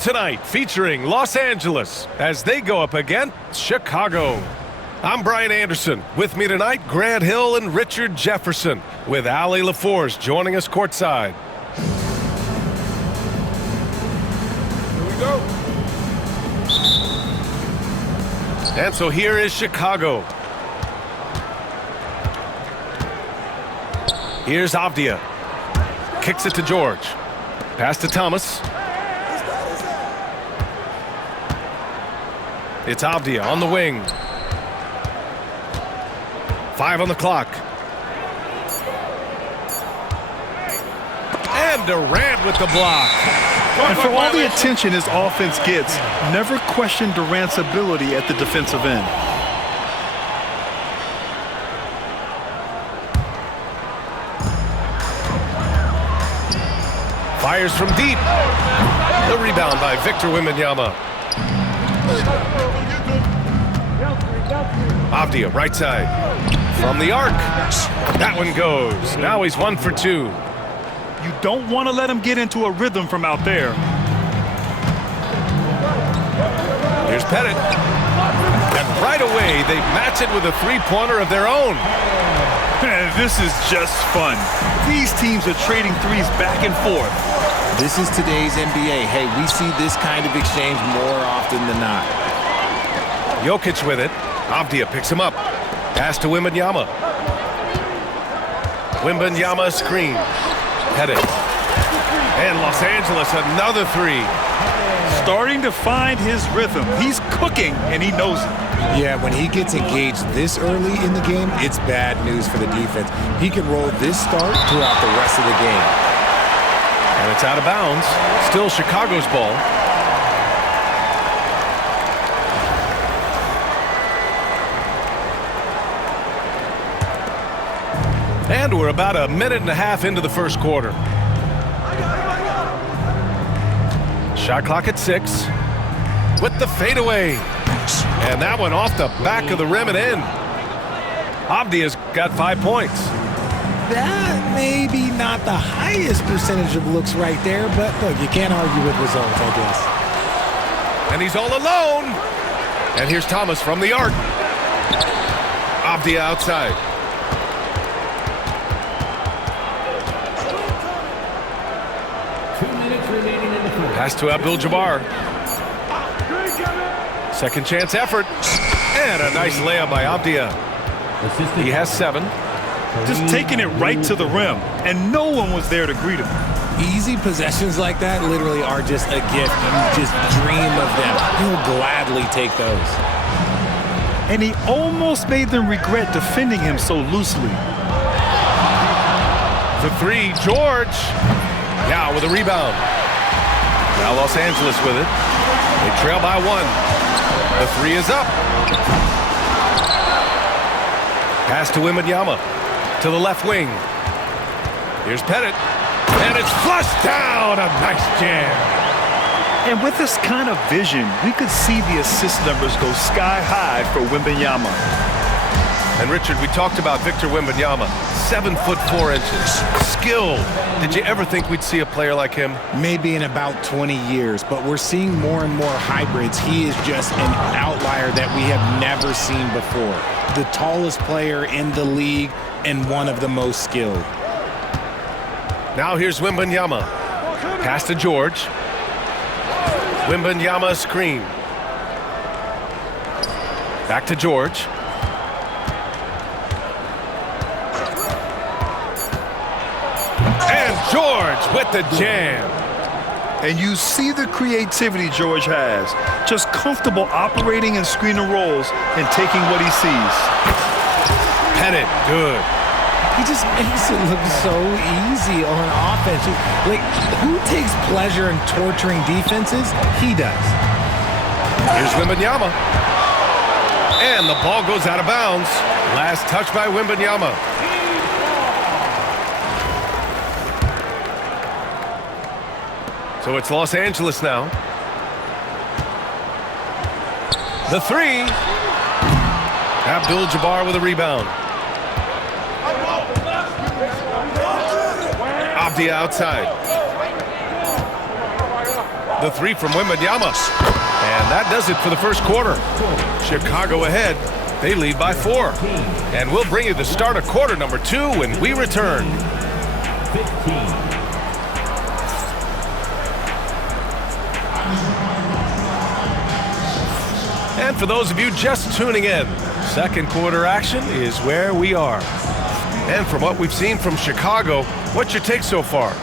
tonight featuring Los Angeles as they go up against Chicago. I'm Brian Anderson. With me tonight, Grant Hill and Richard Jefferson, with Ali LaForce joining us courtside. Here we go. And so here is Chicago. Here's Avdia. Kicks it to George. Pass to Thomas. It's Avdia on the wing. 5 on the clock. And Durant with the block. And for all the attention his offense gets, never question Durant's ability at the defensive end. Fires from deep. The rebound by Victor Wembanyama. Avdia, right side. From the arc. That one goes. Now he's 1 for 2. You don't want to let him get into a rhythm from out there. Here's Pettit. And right away, they match it with a three-pointer of their own. This is just fun. These teams are trading threes back and forth. This is today's NBA. Hey, we see this kind of exchange more often than not. Jokic with it. Avdia picks him up. Pass to Wembanyama. Wembanyama screen. Pettit. And Los Angeles, another three. Starting to find his rhythm. He's cooking, and he knows it. Yeah, when he gets engaged this early in the game, it's bad news for the defense. He can roll this start throughout the rest of the game. And it's out of bounds. Still Chicago's ball. And we're about a minute and a half into the first quarter. Shot clock at 6. With the fadeaway. And that one off the back of the rim and in. Avdia's got 5 points. That may be not the highest percentage of looks right there, but look, you can't argue with results, I guess. And he's all alone. And here's Thomas from the arc. Avdia outside. Pass to Abdul-Jabbar. Second chance effort. And a nice layup by Avdia. He has 7. Just taking it right to the rim, and no one was there to greet him. Easy possessions like that literally are just a gift. You just dream of them. He'll gladly take those. And he almost made them regret defending him so loosely. The 3, George. Now with a rebound. Now Los Angeles with it. They trail by 1. The 3 is up. Pass to Wembanyama. To the left wing. Here's Pettit. And it's flushed down. A nice jam. And with this kind of vision, we could see the assist numbers go sky high for Wembanyama. And Richard, we talked about Victor Wembanyama. 7 foot 4 inches. Skilled. Did you ever think we'd see a player like him? Maybe in about 20 years, but we're seeing more and more hybrids. He is just an outlier that we have never seen before. The tallest player in the league and one of the most skilled. Now here's Wembanyama. Pass to George. Wembanyama screen. Back to George. And George with the jam. And you see the creativity George has. Just comfortable operating in screen and rolls and taking what he sees. Pettit, good. He just makes it look so easy on offense. Like, who takes pleasure in torturing defenses? He does. Here's Wembanyama. And the ball goes out of bounds. Last touch by Wembanyama. So it's Los Angeles now. The 3. Abdul-Jabbar with a rebound. Avdia outside. The three from Wembanyama. And that does it for the first quarter. Chicago ahead. They lead by 4. And we'll bring you the start of quarter number 2 when we return. 15. And for those of you just tuning in, second quarter action is where we are. And from what we've seen from Chicago, what's your take so far?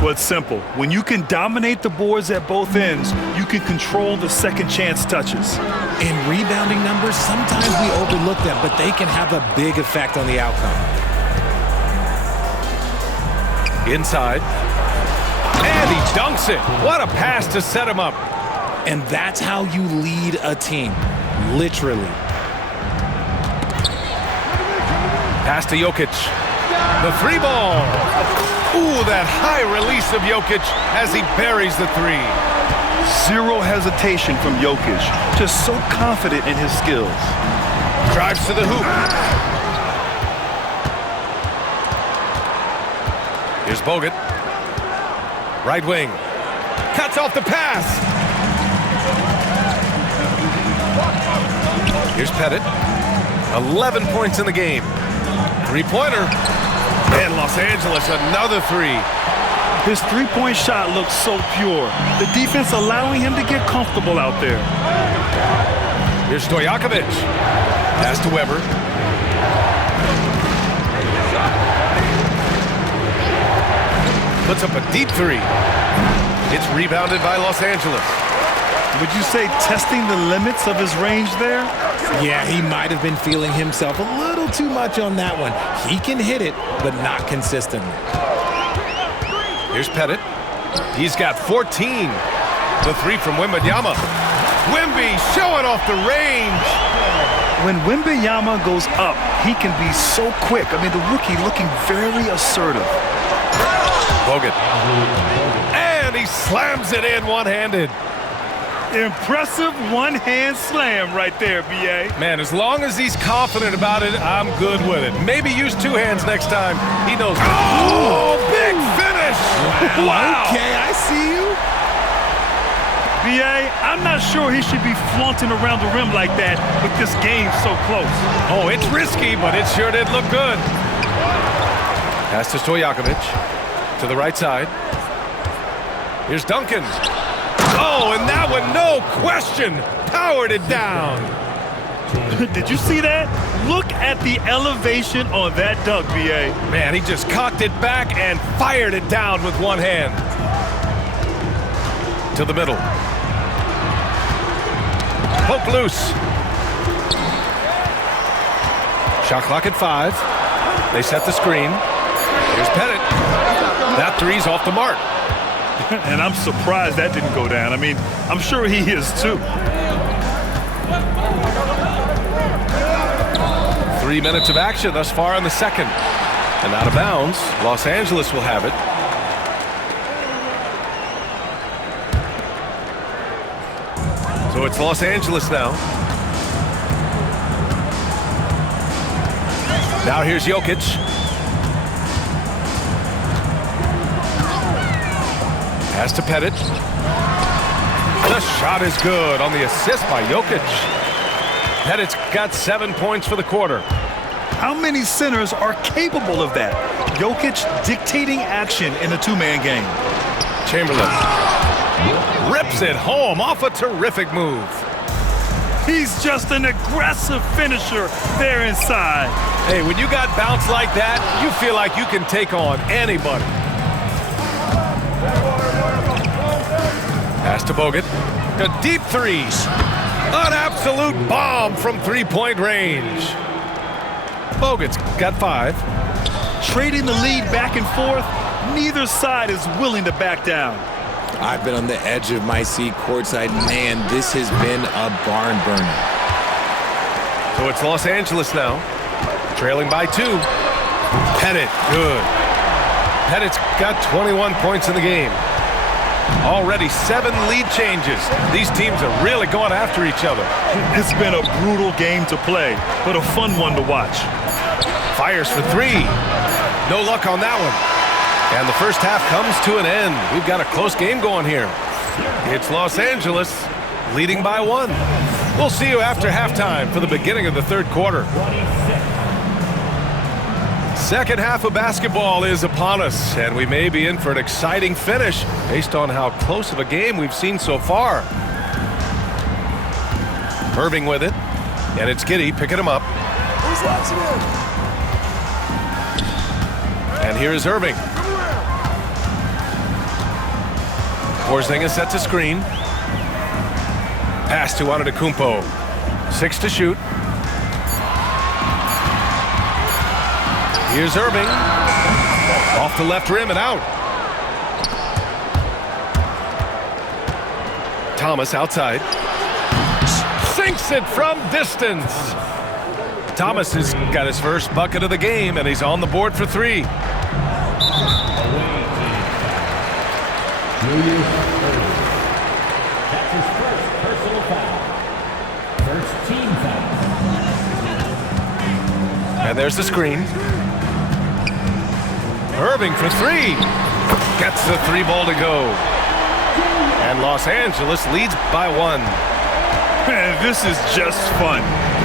Well, it's simple. When you can dominate the boards at both ends, you can control the second chance touches. In rebounding numbers, sometimes we overlook them, but they can have a big effect on the outcome. Inside. And he dunks it. What a pass to set him up. And that's how you lead a team, literally. Pass to Jokic. The three ball. Ooh, that high release of Jokic as he buries the three. Zero hesitation from Jokic. Just so confident in his skills. Drives to the hoop. Here's Bogut. Right wing. Cuts off the pass. Here's Pettit. 11 points in the game. Three-pointer. And Los Angeles, another three. His three-point shot looks so pure. The defense allowing him to get comfortable out there. Here's Stojakovic. Pass to Weber. Puts up a deep three. It's rebounded by Los Angeles. Would you say testing the limits of his range there? Yeah, he might have been feeling himself a little too much on that one. He can hit it, but not consistently. Here's Pettit. He's got 14. The three from Wembanyama. Wemby showing off the range. When Wembanyama goes up, he can be so quick. I mean, the rookie looking very assertive. Bogut. And he slams it in one-handed. Impressive one-hand slam right there, B.A. Man, as long as he's confident about it, I'm good with it. Maybe use two hands next time. He knows. Oh, big finish! Wow. Okay, I see you. B.A., I'm not sure he should be flaunting around the rim like that with this game so close. Oh, it's risky, but it sure did look good. Pass to Stojakovic. To the right side. Here's Duncan. Oh, and that one, no question, powered it down. Did you see that? Look at the elevation on that dunk, B.A. Man, he just cocked it back and fired it down with one hand. To the middle. Poke loose. Shot clock at 5. They set the screen. Here's Pettit. That three's off the mark. And I'm surprised that didn't go down. I mean, I'm sure he is too. 3 minutes of action thus far in the second. And out of bounds, Los Angeles will have it. So it's Los Angeles now. Now here's Jokic. Pass to Pettit. The shot is good on the assist by Jokic. Pettit's got 7 points for the quarter. How many centers are capable of that? Jokic dictating action in a two-man game. Chamberlain rips it home off a terrific move. He's just an aggressive finisher there inside. Hey, when you got bounce like that, you feel like you can take on anybody. Pass to Bogut. A deep three. An absolute bomb from three-point range. Bogut's got 5. Trading the lead back and forth, neither side is willing to back down. I've been on the edge of my seat courtside. Man, this has been a barn burner. So it's Los Angeles now, trailing by 2. Pettit, good. Pettit's got 21 points in the game. Already 7 lead changes. These teams are really going after each other. It's been a brutal game to play, but a fun one to watch. Fires for 3. No luck on that one. And the first half comes to an end. We've got a close game going here. It's Los Angeles leading by 1. We'll see you after halftime for the beginning of the third quarter. Second half of basketball is upon us, and we may be in for an exciting finish based on how close of a game we've seen so far. Irving with it, and it's Giddey picking him up. Who's watching him? And here is Irving. Porzingis sets a screen. Pass to Antetokounmpo. 6 to shoot. Here's Irving. Off the left rim and out. Thomas outside. Sinks it from distance. Thomas has got his first bucket of the game, and he's on the board for 3. That's his first personal foul. First team foul. And there's the screen. Irving for 3. Gets the 3-ball to go. And Los Angeles leads by 1. Man, this is just fun.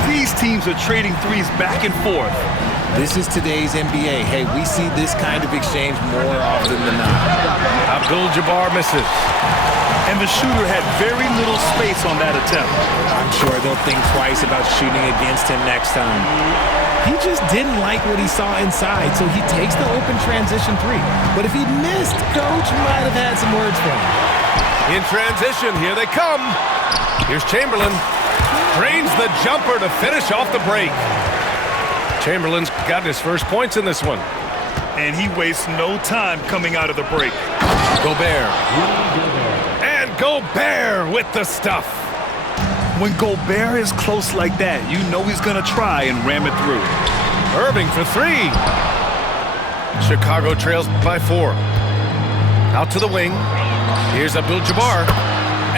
These teams are trading threes back and forth. This is today's NBA. Hey, we see this kind of exchange more often than not. Abdul-Jabbar misses. And the shooter had very little space on that attempt. I'm sure they'll think twice about shooting against him next time. He just didn't like what he saw inside, so he takes the open transition 3. But if he'd missed, Coach might have had some words for him. In transition, here they come. Here's Chamberlain. Drains the jumper to finish off the break. Chamberlain's got his first points in this one. And he wastes no time coming out of the break. Gobert. And Gobert with the stuff. When Gobert is close like that, you know he's going to try and ram it through. Irving for 3. Chicago trails by 4. Out to the wing. Here's Abdul-Jabbar.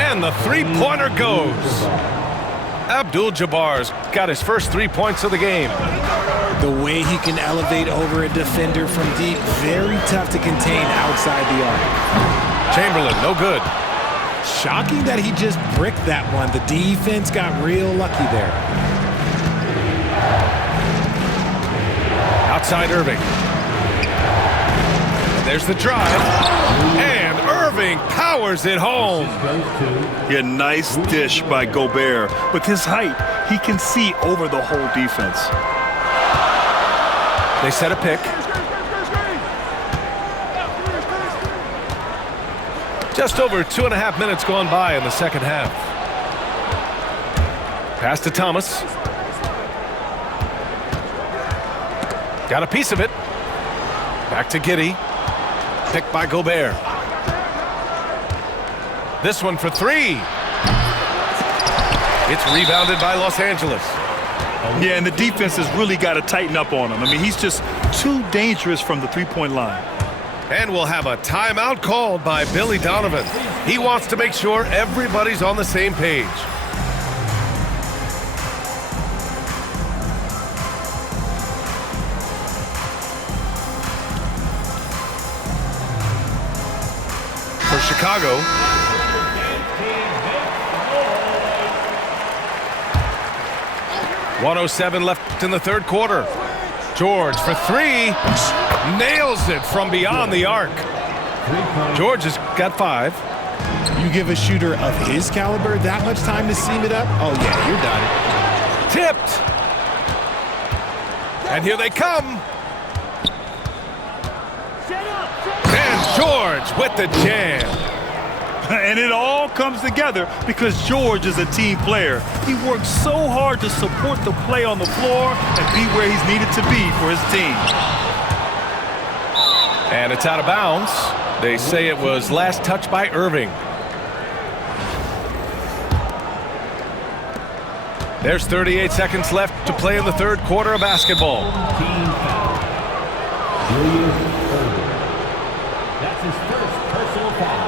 And the 3-pointer goes. Abdul-Jabbar's got his first 3 points of the game. The way he can elevate over a defender from deep, very tough to contain outside the arc. Chamberlain, no good. Shocking that he just bricked that one. The defense got real lucky there. Outside Irving. And there's the drive. And Irving powers it home. Yeah, nice dish by Gobert. With his height, he can see over the whole defense. They set a pick. Just over 2.5 minutes gone by in the second half. Pass to Thomas. Got a piece of it. Back to Giddey. Picked by Gobert. This one for 3. It's rebounded by Los Angeles. Yeah, and the defense has really got to tighten up on him. I mean, he's just too dangerous from the three-point line. And we'll have a timeout called by Billy Donovan. He wants to make sure everybody's on the same page. For Chicago, .107 left in the third quarter. George for 3. Nails it from beyond the arc. George has got 5. You give a shooter of his caliber that much time to seam it up? Oh, yeah, you're done. Tipped. And here they come. And George with the jam. And it all comes together because George is a team player. He works so hard to support the play on the floor and be where he's needed to be for his team. And it's out of bounds. They say it was last touched by Irving. There's 38 seconds left to play in the third quarter of basketball. Team foul. Julius Irving. That's his first personal foul.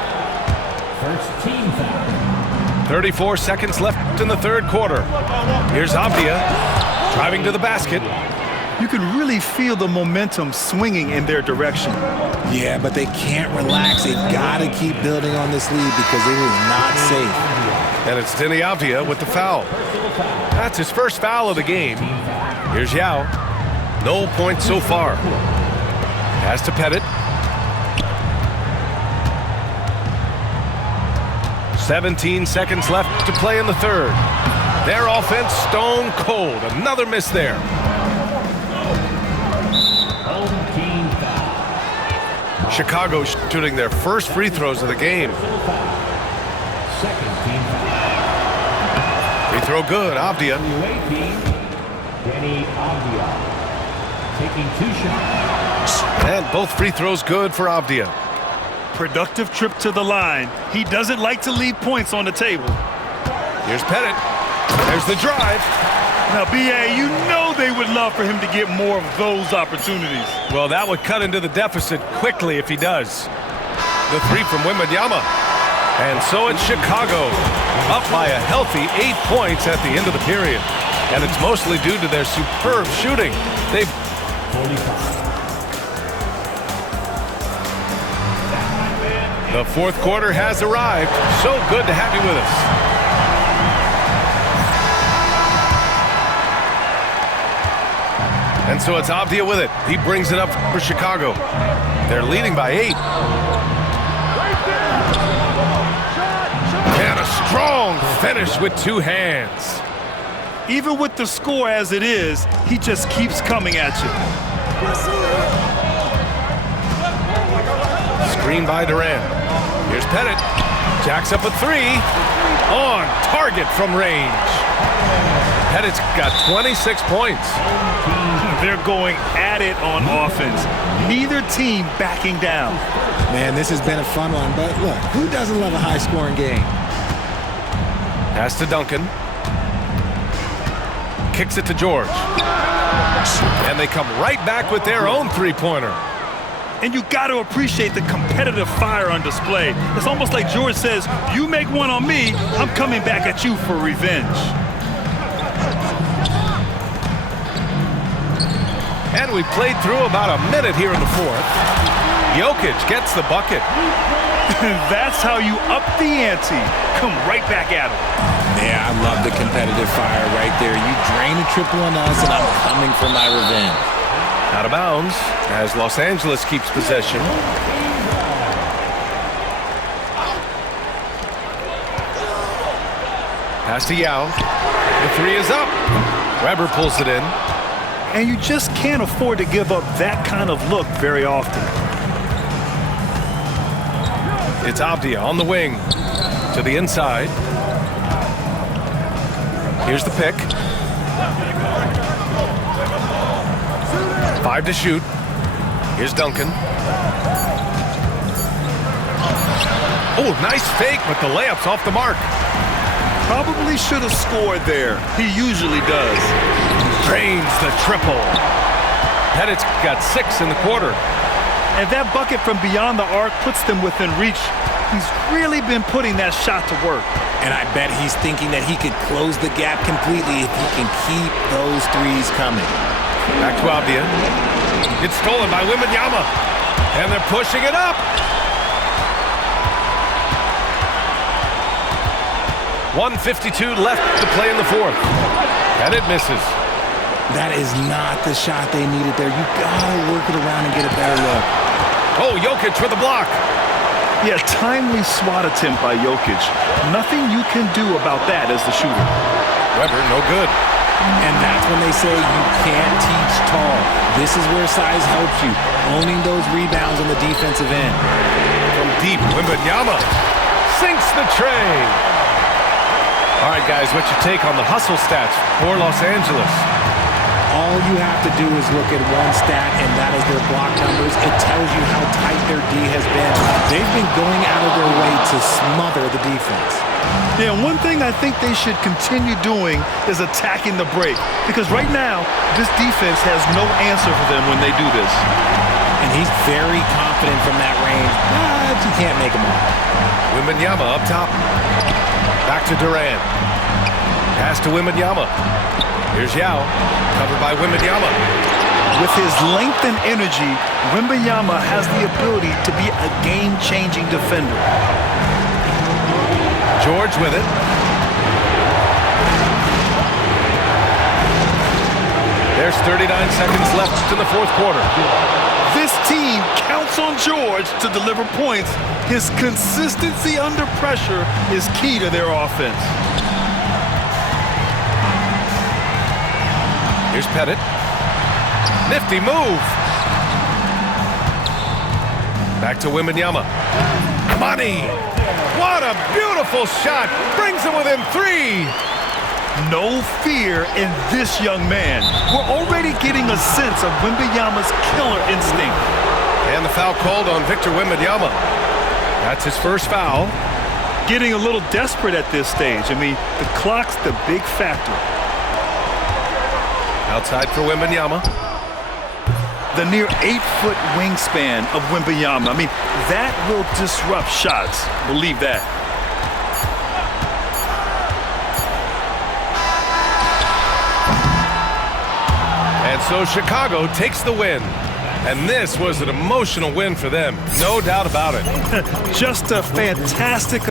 First team foul. 34 seconds left in the third quarter. Here's Avdia driving to the basket. You can really feel the momentum swinging in their direction. Yeah, but they can't relax. They've got to keep building on this lead because it is not safe. And it's TonyArchitect with the foul. That's his first foul of the game. Here's Yao. No points so far. Pass to Pettit. 17 seconds left to play in the third. Their offense stone cold. Another miss there. Chicago shooting their first free throws of the game. Free throw good, Avdia. Taking 2 shots. And both free throws good for Avdia. Productive trip to the line. He doesn't like to leave points on the table. Here's Pettit. There's the drive. Now, B.A., you know they would love for him to get more of those opportunities. Well, that would cut into the deficit quickly if he does. The three from Wembanyama. And so it's Chicago, up by a healthy 8 points at the end of the period. And it's mostly due to their superb shooting. They've 45. The fourth quarter has arrived. So good to have you with us. And so it's Avdia with it. He brings it up for Chicago. They're leading by 8. And a strong finish with 2 hands. Even with the score as it is, he just keeps coming at you. Screen by Durant. Here's Pettit. Jacks up a 3. On target from range. Pettit's got 26 points. They're going at it on offense. Neither team backing down. Man, this has been a fun one, but look, who doesn't love a high-scoring game? Pass to Duncan. Kicks it to George. And they come right back with their own three-pointer. And you got to appreciate the competitive fire on display. It's almost like George says, you make one on me, I'm coming back at you for revenge. And we played through about a minute here in the fourth. Jokic gets the bucket. That's how you up the ante. Come right back at him. Yeah, I love the competitive fire right there. You drain a triple on us, and I'm coming for my revenge. Out of bounds as Los Angeles keeps possession. Pass to Yao. The 3 is up. Weber pulls it in. And you just can't afford to give up that kind of look very often. It's Avdia on the wing to the inside. Here's the pick. 5 to shoot. Here's Duncan. Oh, nice fake, but the layup's off the mark. Probably should have scored there. He usually does. Drains the triple. Pettit's got 6 in the quarter. And that bucket from beyond the arc puts them within reach. He's really been putting that shot to work. And I bet he's thinking that he could close the gap completely if he can keep those threes coming. Back to Avdia. It's stolen by Wembanyama. And they're pushing it up. 1:52 left to play in the fourth. And it misses. That is not the shot they needed there. You gotta work it around and get a better look. Oh, Jokic for the block. Yeah, timely SWAT attempt by Jokic. Nothing you can do about that as the shooter. Weber, no good. And that's when they say you can't teach tall. This is where size helps you. Owning those rebounds on the defensive end. From deep, Wembanyama sinks the tray. All right, guys, what's your take on the hustle stats for Los Angeles? All you have to do is look at one stat, and that is their block numbers. It tells you how tight their D has been. They've been going out of their way to smother the defense. Yeah, and one thing I think they should continue doing is attacking the break. Because right now, this defense has no answer for them when they do this. And he's very confident from that range, but you can't make him all. Wembanyama up top. Back to Durant. Pass to Wembanyama. Here's Yao. Covered by Wembanyama. With his length and energy, Wembanyama has the ability to be a game-changing defender. George with it. There's 39 seconds left in the fourth quarter. This team counts on George to deliver points. His consistency under pressure is key to their offense. Here's Pettit. Nifty move. Back to Wembanyama. Money. What a beautiful shot. Brings him within 3. No fear in this young man. We're already getting a sense of Wembanyama's killer instinct. And the foul called on Victor Wembanyama. That's his first foul. Getting a little desperate at this stage. I mean, the clock's the big factor. Outside for Wembanyama. The near 8-foot wingspan of Wembanyama. I mean, that will disrupt shots. Believe that. And so Chicago takes the win. And this was an emotional win for them. No doubt about it. Just a fantastic